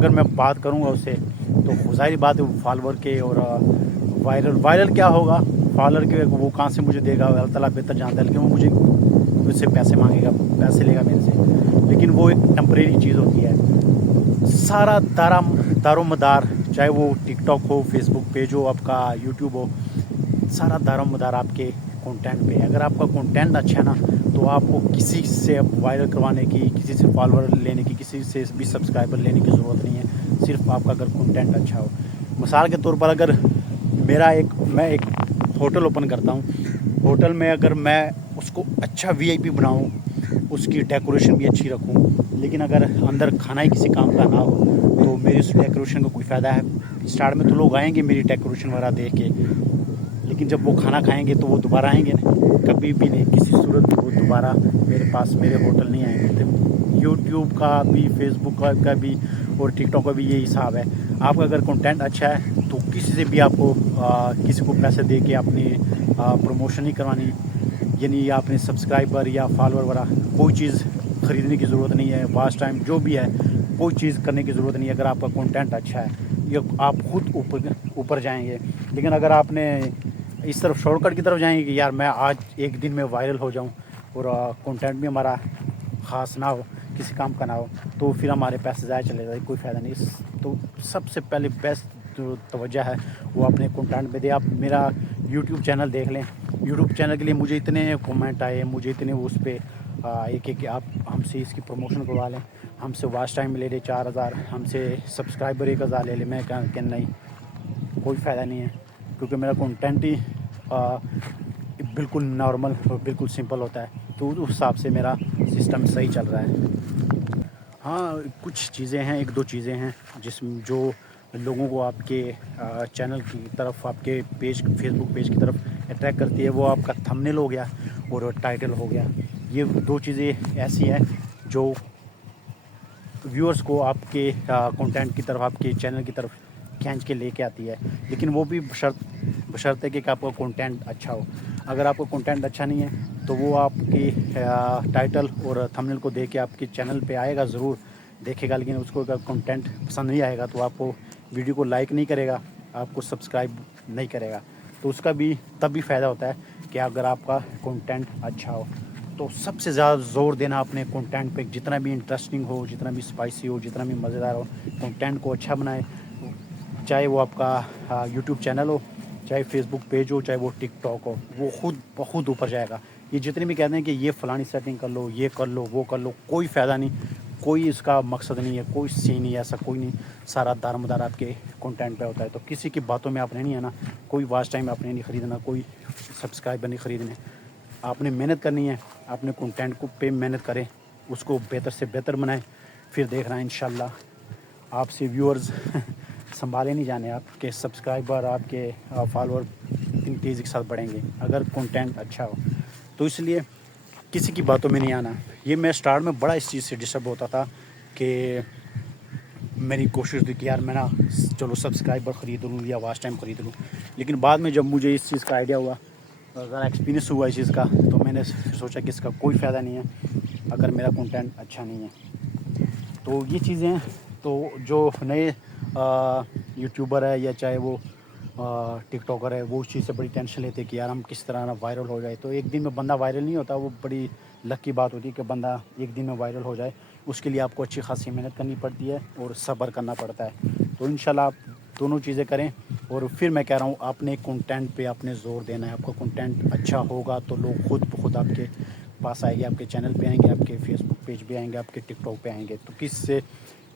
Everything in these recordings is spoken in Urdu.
اگر میں بات کروں گا اس سے تو ظاہری بات ہے وہ فالوور کے اور وائرل کیا ہوگا، فالوور کے وہ کہاں سے مجھے دے گا، اللہ تعالیٰ بہتر جانتا ہے، لیکن وہ مجھ سے پیسے مانگے گا، پیسے لے گا میرے سے، لیکن وہ ایک ٹمپریری چیز ہوتی ہے۔ سارا دار و مدار، چاہے وہ ٹک ٹاک ہو، فیس بک پیج ہو، آپ کا یوٹیوب ہو، سارا دار و مدار آپ کے کنٹینٹ پہ ہے۔ اگر آپ کا کنٹینٹ اچھا ہے نا تو آپ کو کسی سے وائرل کروانے کی، کسی سے فالوور لینے کی، کسی سے بھی سبسکرائبر لینے کی ضرورت نہیں ہے، صرف آپ کا اگر کنٹینٹ اچھا ہو۔ مثال کے طور پر اگر میں ایک ہوٹل اوپن کرتا ہوں، ہوٹل میں اگر میں اس کو اچھا وی آئی پی بناؤں، اس کی ڈیکوریشن بھی اچھی رکھوں، لیکن اگر اندر کھانا ہی کسی کام کا نہ ہو تو میری اس ڈیکوریشن کا کوئی فائدہ ہے؟ اسٹارٹ میں تو لوگ آئیں گے میری ڈیکوریشن وغیرہ دیکھ کے، لیکن جب وہ کھانا کھائیں گے تو وہ دوبارہ آئیں گے نہیں، کبھی بھی نہیں، کسی صورت میں وہ دوبارہ میرے ہوٹل نہیں آئیں گے۔ تو یوٹیوب کا بھی، فیس بک کا بھی اور ٹک ٹاک کا بھی یہی حساب ہے۔ آپ کا اگر کنٹینٹ اچھا ہے تو کسی سے بھی آپ کو کسی کو پیسے دے کے اپنی پروموشن نہیں کروانی، یعنی آپ نے سبسکرائبر یا فالوور وغیرہ کوئی چیز خریدنے کی ضرورت نہیں ہے، واچ ٹائم جو بھی ہے کوئی چیز کرنے کی ضرورت نہیں ہے۔ اگر آپ کا کنٹینٹ اچھا ہے یہ آپ خود اوپر جائیں گے۔ لیکن اگر آپ نے اس طرف شارٹ کٹ کی طرف جائیں گے کہ یار میں آج ایک دن میں وائرل ہو جاؤں اور کنٹینٹ بھی ہمارا خاص نہ ہو، کسی کام کا نہ ہو، تو پھر ہمارے پیسے ضائع چلے جائے، کوئی فائدہ نہیں۔ تو سب سے پہلے بیسٹ جو توجہ ہے وہ اپنے کنٹینٹ پہ دے۔ آپ میرا یوٹیوب چینل دیکھ لیں، یوٹیوب چینل کے لیے مجھے اتنے کومنٹ آئے، مجھے اتنے اس پہ کہ آپ ہم سے اس کی پروموشن کروا لیں، ہم سے واچ ٹائم لے لیں 4000، ہم سے سبسکرائبر 1000 لے لیں۔ میں کہا کہ نہیں، کوئی فائدہ نہیں ہے، کیونکہ میرا کنٹینٹ ہی بالکل نارمل اور بالکل سمپل ہوتا ہے، تو اس حساب سے میرا سسٹم صحیح چل رہا ہے۔ ہاں کچھ چیزیں ہیں، ایک دو چیزیں ہیں جو لوگوں کو آپ کے چینل کی طرف، آپ کے پیج، فیس بک پیج کی طرف اٹریکٹ کرتی ہے۔ وہ آپ کا تھمبنیل ہو گیا اور ٹائٹل ہو گیا۔ یہ دو چیزیں ایسی ہیں جو ویورز کو آپ کے کنٹینٹ کی طرف، آپ کے چینل کی طرف کھینچ کے لے کے آتی ہے، لیکن وہ بھی بشرط ہے کہ آپ کا کنٹینٹ اچھا ہو۔ اگر آپ کا کنٹینٹ اچھا نہیں ہے تو وہ آپ کی ٹائٹل اور تھمبنیل کو دیکھ کے آپ کے چینل پہ آئے گا، ضرور دیکھے گا، لیکن اس کو اگر کنٹینٹ پسند نہیں آئے گا تو آپ کو ویڈیو کو لائک نہیں کرے گا، آپ کو سبسکرائب نہیں کرے گا۔ تو اس کا بھی تب بھی فائدہ ہوتا ہے کہ اگر آپ کا کنٹینٹ اچھا ہو۔ تو سب سے زیادہ زور دینا اپنے کنٹینٹ پہ، جتنا بھی انٹرسٹنگ ہو، جتنا بھی اسپائسی ہو، جتنا بھی مزیدار ہو، کنٹینٹ کو اچھا بنائے، چاہے وہ آپ کا یوٹیوب چینل ہو، چاہے فیس بک پیج ہو، چاہے وہ ٹک ٹاک ہو، وہ خود بخود اوپر جائے گا۔ یہ جتنے بھی کہتے ہیں کہ یہ فلانی سیٹنگ کر لو، یہ کر لو، وہ کر لو، کوئی فائدہ نہیں، کوئی اس کا مقصد نہیں ہے، کوئی سین نہیں ہے، ایسا کوئی نہیں۔ سارا دار مدار آپ کے کنٹینٹ پہ ہوتا ہے۔ تو کسی کی باتوں میں آپ نے نہیں آنا، کوئی واچ ٹائم آپ نے نہیں خریدنا، کوئی سبسکرائبر نہیں خریدنے۔ آپ نے محنت کرنی ہے، اپنے کنٹینٹ کو پہ محنت کریں، اس کو بہتر سے بہتر بنائیں، پھر دیکھنا ہے انشاءاللہ آپ سے ویورز سنبھالے نہیں جانے، آپ کے سبسکرائبر، آپ کے فالوور اتنی تیزی کے ساتھ بڑھیں گے اگر کنٹینٹ اچھا ہو۔ تو اس لیے کسی کی باتوں میں نہیں آنا۔ یہ میں اسٹارٹ میں بڑا اس چیز سے ڈسٹرب ہوتا تھا کہ میری کوشش تھی کہ یار میں نا چلو سبسکرائبر خرید لوں یا واچ ٹائم خرید لوں، لیکن بعد میں جب مجھے اس چیز کا آئیڈیا ہوا، ذرا ایکسپیرینس ہوا اس چیز کا، تو میں نے سوچا کہ اس کا کوئی فائدہ نہیں ہے اگر میرا کنٹینٹ اچھا نہیں ہے۔ تو یہ چیزیں، تو جو نئے یوٹیوبر ہے یا چاہے وہ ٹک ٹاکر ہے، وہ اس چیز سے بڑی ٹینشن لیتے کہ یار ہم کس طرح نا وائرل ہو جائے۔ تو ایک دن میں بندہ وائرل نہیں ہوتا، وہ بڑی لک کی بات ہوتی ہے کہ بندہ ایک دن میں وائرل ہو جائے۔ اس کے لیے آپ کو اچھی خاصی محنت کرنی پڑتی ہے اور صبر کرنا پڑتا ہے۔ تو انشاءاللہ آپ دونوں چیزیں کریں، اور پھر میں کہہ رہا ہوں اپنے کنٹینٹ پہ آپ نے زور دینا ہے۔ آپ کا کنٹینٹ اچھا ہوگا تو لوگ خود بخود آپ کے پاس آئے گے، آپ کے چینل پہ آئیں گے، آپ کے فیس بک پیج پہ آئیں گے، آپ کے ٹک ٹاک پہ آئیں گے۔ تو کس سے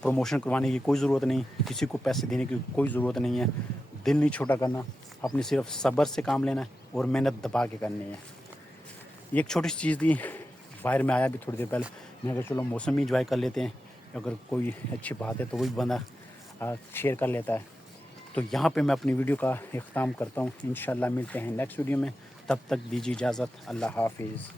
پروموشن کروانے کی کوئی ضرورت نہیں، کسی کو پیسے دینے کی کوئی ضرورت نہیں ہے۔ دل نہیں چھوٹا کرنا، اپنی صرف صبر سے کام لینا ہے اور محنت دبا کے کرنی ہے۔ یہ ایک چھوٹی سی چیز تھی، باہر میں آیا بھی تھوڑی دیر پہلے، میں نے کہا چلو موسم بھی انجوائے کر لیتے ہیں، اگر کوئی اچھی بات ہے تو وہی بندہ شیئر کر لیتا ہے۔ تو یہاں پہ میں اپنی ویڈیو کا اختتام کرتا ہوں، انشاءاللہ ملتے ہیں نیکسٹ ویڈیو میں، تب تک دیجیے اجازت، اللہ حافظ۔